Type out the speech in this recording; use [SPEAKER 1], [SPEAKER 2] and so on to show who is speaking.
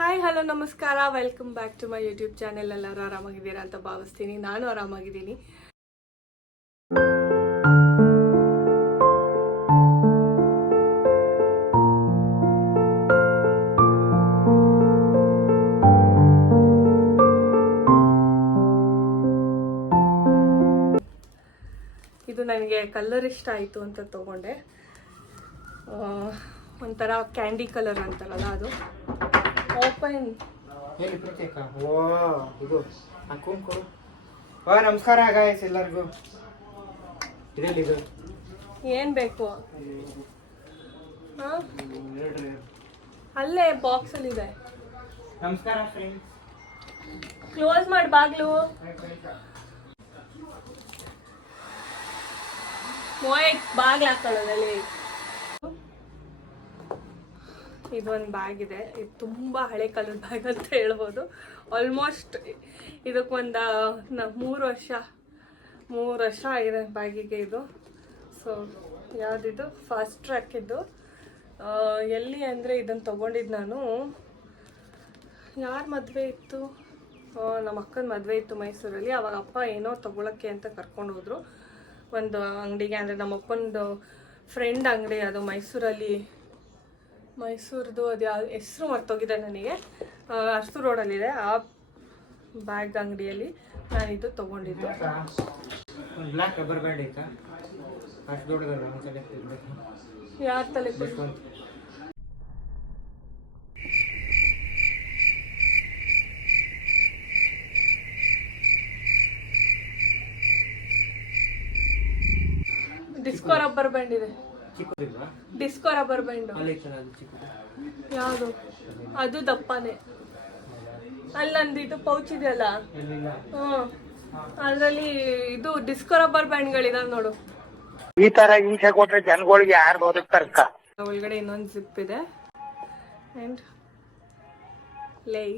[SPEAKER 1] Hi hello ನಮಸ್ಕಾರ. Welcome back to my YouTube channel ಎಲ್ಲರೂ ಆರಾಮಾಗಿದ್ದೀರಾ ಅಂತ ಭಾವಿಸ್ತೀನಿ. ನಾನು ಆರಾಮಾಗಿದ್ದೀನಿ. ಇದು ನನಗೆ ಕಲರ್ ಇಷ್ಟ ಆಯಿತು ಅಂತ ತಗೊಂಡೆ. ಒಂಥರ ಕ್ಯಾಂಡಿ ಕಲರ್ ಅಂತಾರಲ್ಲ ಅದು. ಓಪನ್.
[SPEAKER 2] ಹೇಳಿ ಪ್ರತ್ಯೇಕ ಓ ಇದು ಆ ಕುಂಕು. ಓ ನಮಸ್ಕಾರ ಗಾಯಸ್ ಎಲ್ಲರಿಗೂ. ಇದೆಲ್ಲಿ ಇದು.
[SPEAKER 1] ಏನು ಬೇಕು? ಹಾಂ?
[SPEAKER 2] ಬಾಕ್ಸ್
[SPEAKER 1] ಅಲ್ಲೇ ಬಾಕ್ಸಲ್ಲಿ ಇದೆ.
[SPEAKER 2] ನಮಸ್ಕಾರ ಫ್ರೆಂಡ್ಸ್
[SPEAKER 1] ಕ್ಲೋಸ್ ಮಾಡಿ ಬಾಗ್ಲು. ಮೋಯ್ ಬಾಗ್ಲು ಹಾಕೊಳ್ಳೋದಲ್ಲಿ ಇದೊಂದು ಬ್ಯಾಗ್ ಇದೆ. ಇದು ತುಂಬ ಹಳೆ ಕಾಲದ ಬ್ಯಾಗ್ ಅಂತ ಹೇಳ್ಬೋದು. ಆಲ್ಮೋಸ್ಟ್ ಇದಕ್ಕೆ ಒಂದು ಮೂರು ವರ್ಷ ಮೂರು ವರ್ಷ ಆಗಿದೆ ಬ್ಯಾಗಿಗೆ ಇದು. ಸೊ ಯಾವುದಿದು? ಫಾಸ್ಟ್ ಟ್ರ್ಯಾಕಿದ್ದು ಎಲ್ಲಿ ಅಂದರೆ ಇದನ್ನು ತೊಗೊಂಡಿದ್ದು ನಾನು, ಯಾರ ಮದುವೆ ಇತ್ತು? ನಮ್ಮ ಅಕ್ಕನ ಮದುವೆ ಇತ್ತು ಮೈಸೂರಲ್ಲಿ. ಅವಾಗ ಅಪ್ಪ ಏನೋ ತೊಗೊಳಕ್ಕೆ ಅಂತ ಕರ್ಕೊಂಡು ಹೋದರು. ಒಂದು ಅಂಗಡಿಗೆ, ಅಂದರೆ ನಮ್ಮ ಅಪ್ಪನದು ಫ್ರೆಂಡ್ ಅಂಗಡಿ ಅದು ಮೈಸೂರಲ್ಲಿ ಮೈಸೂರದು ಅದು ಯಾವ ಹೆಸರು ಮರ್ತೋಗಿದೆ ನನಗೆ. ಅರಸು ರೋಡಲ್ಲಿದೆ. ಆ ಬ್ಯಾಗ್ ಅಂಗಡಿಯಲ್ಲಿ ನಾನು ಇದು ತೊಗೊಂಡಿದ್ದು.
[SPEAKER 2] ಬ್ಲ್ಯಾಕ್ ರಬ್ಬರ್ ಬ್ಯಾಂಡ್ ಐತಾ? ಅಷ್ಟು ದೊಡ್ಡದಲ್ಲ ಒಂದ್ಸಲ ತಲೆ
[SPEAKER 1] ಯಾರ ತಲೆ ಡಿಸ್ಕೋ ರಬ್ಬರ್ ಬ್ಯಾಂಡ್ ಇದೆ. Disco rubber band. ಯಾವುದು? ಅದು ದಪ್ಪನೇ. ಅಲ್ಲಿ ನಂದಿದ್ದು ಇದು ಪೌಚ್ ಇದೆಯಲ್ಲ? ಹ್ಮ್ ಅದ್ರಲ್ಲಿ ಇದು ಡಿಸ್ಕೋ ರಬ್ಬರ್ ಬ್ಯಾಂಡ್ಗಳಿದಾವೆ ನೋಡು.
[SPEAKER 3] ಈ ತರ ಹಿಂಸೆ ಕೊಟ್ರೆ ಜನಗಳಿಗೆ ಯಾರು ಬದುಕ್ತಾರಕ್ಕ
[SPEAKER 1] ಒಳಗಡೆ ಇನ್ನೊಂದು ಜಿಪ್ ಇದೆ. ಅಂಡ್ ಲೈ